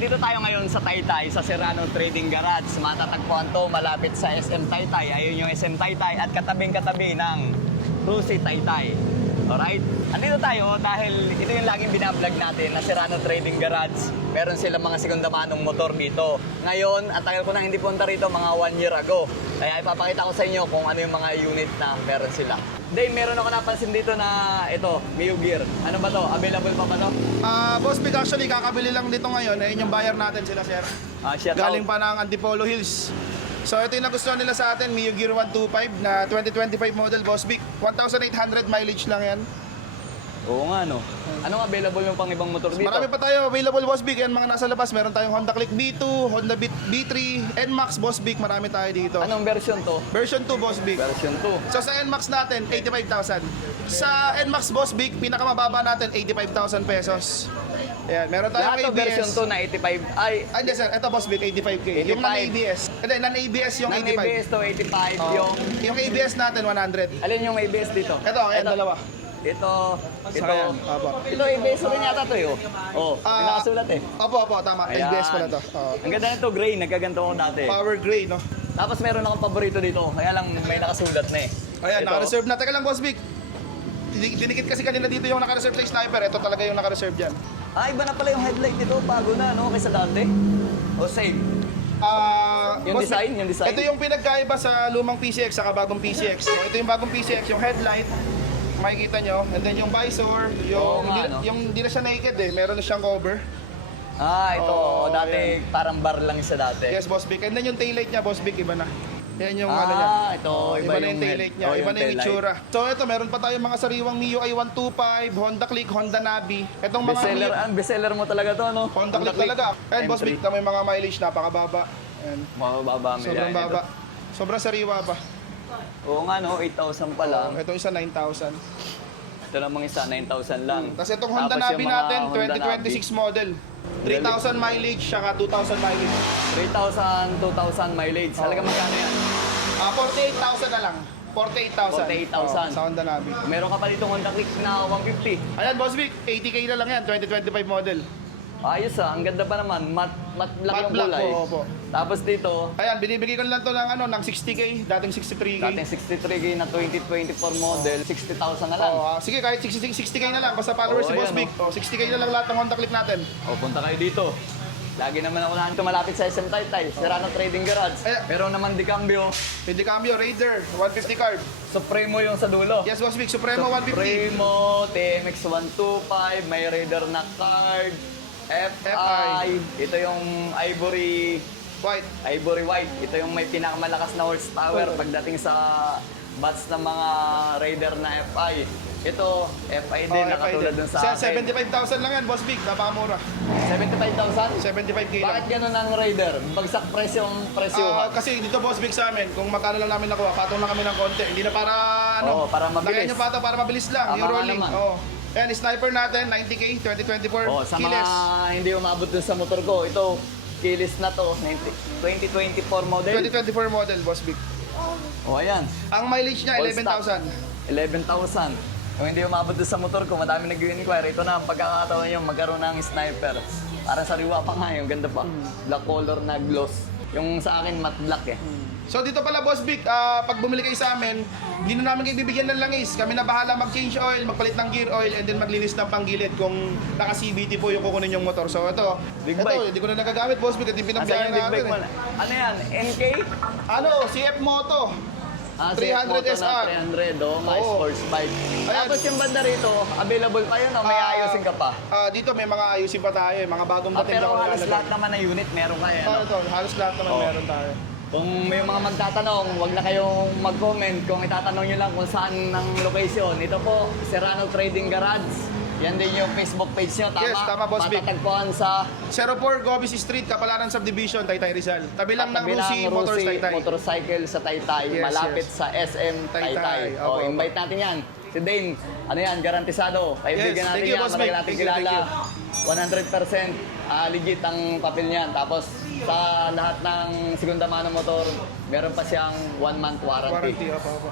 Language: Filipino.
Andito tayo ngayon sa Taytay, sa Serrano Trading Garage. Matatagpuan to malapit sa SM Taytay. Ayun yung SM Taytay at katabing-katabi ng Cruzy Taytay. Alright? Andito tayo dahil ito yung laging binablog natin na Serrano Trading Garage. Meron silang mga segundamanong motor dito. Ngayon, at tagal ko nang hindi punta rito, mga 1 year ago. Kaya ipapakita ko sa inyo kung ano yung mga unit na meron sila. Then, meron ako napansin dito na ito, Mio Gear. Ano ba to? Available pa ba to? Boss Big, actually kakabili lang dito ngayon. Ayun yung buyer natin sila, sir. Shout Galing out. pa ng Antipolo Hills. So ito yung nagustuhan nila sa atin, Mio Gear 125 na 2025 model, Boss Big. 1,800 mileage lang yan. Oo nga, no? Anong available yung pang ibang motor dito? Marami pa tayo available, Boss Big. Yan mga nasa labas. Meron tayong Honda Click B2, Honda B3, NMAX, Boss Big. Marami tayo dito. Anong version to? Version 2, Boss Big. Version 2. So sa NMAX natin, 85,000. Sa NMAX, Boss Big, pinakamababa natin, 85,000 pesos. Ayan, meron tayong Lahat to ABS. version 2 na 85. Ay, Hindi sir, ito Boss Big, 85K. Yung 85. non-ABS. Hindi, non-ABS yung ng 85. ABS to 85. Yung ABS natin, 100. Alin yung ABS dito? Ito, ayan, dalawa. Ito. Ayan, opo. Ito ABS rin yata to yun. Oh, may nakasulat eh. Opo, tama. Ayan. ABS pala to. Oo. Ang ganda nito, gray. Nagkaganto ko dati. Power gray, no? Tapos meron akong paborito dito. Kaya lang may nakasulat na eh. Ayan, Ito. naka-reserve na. Teka lang, Boss Big. Dinikit kasi kanina dito yung naka-reserve sa sniper. Ito talaga yung naka-reserve dyan. Iba na pala yung headlight nito. Bago na, no? Kaysa dati. O, same. Yung Boss design, Big, yung design. Ito yung pinagkaiba sa lumang PCX saka bagong PCX. So, ito yung bagong PCX, yung headlight. Makikita nyo. And then yung visor, Oo nga, no? yung di na siya naked eh. Meron na siyang cover. Ito. Oo, dati parang bar lang siya dati. Yes, Boss Big. And then yung taillight niya, Boss Big, iba na. Yan yung ano niya. Ito. Iba na yung taillight niya, iba na yung itsura. So ito, meron pa tayong mga sariwang Mio i125, Honda Click, Honda Navi. Itong mga Bestseller, bestseller mo talaga to, no? Honda Click talaga. And Boss Big, may mga mileage napakababa. And Mababa mo sobrang yan. baba. Sobrang sariwa pa. Oo nga, no? 8,000 pa lang. Ito isa 9,000. Ito namang isa, 9,000 lang. Tapos itong Honda Tapos Navi yung mga natin, Honda 2026 model. 3,000 mileage, saka 2,000 mileage. 3,000, 2,000 mileage. Halaga magkano yan? 48,000 na lang. 48,000. 48,000. Sa Honda Navi. Meron ka pa dito Honda Click na 150. Ayan, Boss Vic, 80K na lang yan, 2025 model. Ayos ang ganda pa naman. Matte black yung Black kulay. po, opo. Tapos dito, Ayan, binibigay ko lang to ng 60K, dating 63K. dating 63K na 2024 model, 60,000 na lang. Sige, kahit 60K na lang, basta followers si Boss ayan, Vic. 60K na lang lahat ng Honda Click natin. Punta kayo dito. Lagi naman ako nandito malapit sa SM Taytay, Serrano Trading Garage. Meron naman di cambio. Pwede cambio, Raider, 150 card. Supremo yung sa dulo. Yes, Boss Vic, Supremo 150. Supremo, TMX 125, may Raider na card, FI. Ito yung Ivory White. Ito yung may pinakamalakas na horsepower pagdating sa bats ng mga Raider na FI. Ito, FI din, nakatulad dun sa akin. 75,000 lang yan, Boss Vic, napakamura. 75,000? 75K lang. Bakit ganun ang Raider? Bagsak presyohan. Kasi dito, Boss Vic, sa amin, kung magkano lang namin nakuha, patong lang kami ng konti. Hindi na para, Para mabilis. Lagyan nyo pato para mabilis lang, Tama yung nga rolling. naman. Ayan, sniper natin, 90K, 2024, Sa mga keyless. hindi umabot dun sa motor ko, ito, keyless na to, 2024 model. 2024 model, Boss Vic. Ayan. Ang mileage niya, All 11,000. 11,000. Kung hindi umabot doon sa motor ko, madami nag-inquire. Ito na ang pagkakataon nyo, magkaroon ng sniper. Para sariwa pa nga, yung ganda pa. Black color na gloss. Yung sa akin, matte black eh. So dito pala, Boss Vic, pag bumili kayo sa amin, hindi na namin kayo bibigyan ng langis. Kami na bahala mag-change oil, magpalit ng gear oil, and then maglinis ng panggilid kung naka-CVT po yung kukunin yung motor. So ito, Big bike. hindi ko na nagagamit, Boss Vic, at yung Asan pinagbiyahan yung big bike natin. mo na? Ano yan? NK? CF Moto. 300 Moto na SR. 300, mga Oo. sports bike. Ayan. Tapos yung banda rito, available pa yun o may ayusin ka pa? Dito may mga ayusin pa tayo, mga bagong dating Pero na halos nilalagay. lahat naman na unit meron kayo. ano? Ito, halos lahat naman Oo. meron tayo. Kung may mga magtatanong, huwag na kayong mag-comment. Kung itatanong nyo lang kung saan ang location. Ito po, Serrano Trading Garage. Yan din yung Facebook page nyo, tama? Yes, tama, Boss Vic. Matatagpuan sa 04 Gobis Street, Kapalaran Subdivision, Taytay Rizal. Tabi lang ng tabi Rusi Motors Taytay. Motorcycle sa Taytay, Yes, malapit yes. sa SM Taytay. Taytay. Opo, opo. Invite natin yan. Si Dane, ano yan, garantisado. Kaibigan Yes, natin thank you, yan, Boss matagal Vic. natin Thank you, kilala. thank 100% legit ang papel niyan. Tapos sa lahat ng segunda mano motor, meron pa siyang 1 month warranty. Warranty, opo.